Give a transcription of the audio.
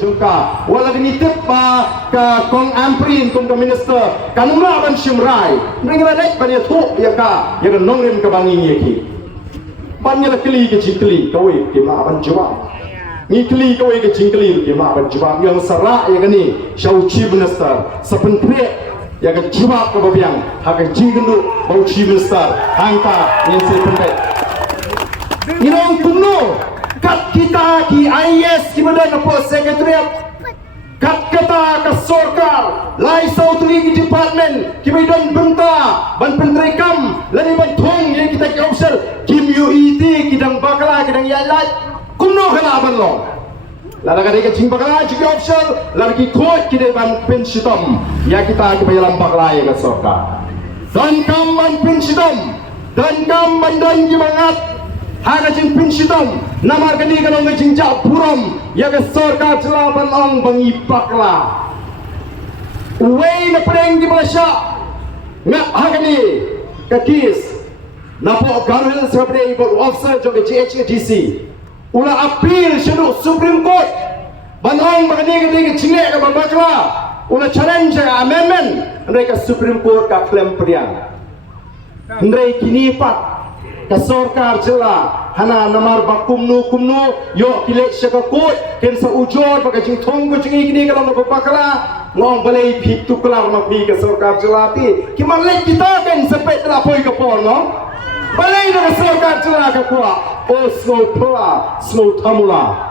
jengka wala genitip ka kong amprin kong ka minister kanuma ban simrai ringa dai ban ya thu ya ka ya nongrim ka bangi yeki ban ya kli ke jikli kawe ke ma ban jawab ni kli kawe ke jikli ke ma ban jawab yang sara ya gani shau chief minister sapan pre ya ka jawab ka babiang ha ka jingendu bau chief minister hangka yang se pendai inong kuno kat kita ki IS ki badan apa sekretariat kat kata ke sorkar lai sautri ki department ki badan benta ban pentrikam lani ban thong yang kita ki officer kim UET ki dang bakala ki dang yalai kuno kala ban lo lada ka de jing bakala ki officer lada ki coach ki de ban pensitom ya kita ki bayalam bakala ya ke sorkar dan kam ban pensitom dan kam ban dan ki bangat haga jing pinsitom namar kani kalau ngajing jak puram ya ke sorkar celaban ong bangi pakla uwei na pereng di Malaysia ngap haga ni kakis napo garel sebagai ibu officer jong GHDC ula appeal syadu Supreme Court banong bagani kani cingek ke bakla ula challenge amendment mereka Supreme Court ka klaim priang mereka kini pak ka sorkar jela hana namar bakumnu yo kilek syaka kot ken sa ujor baka jing thong ko jing igni kalau nak bakala ngong balai phik tu kelar ma phi ka sorkar jela ti ki man lek kita kan sepet la poi ka por no balai na sorkar jela ka kwa o snow pla snow tamula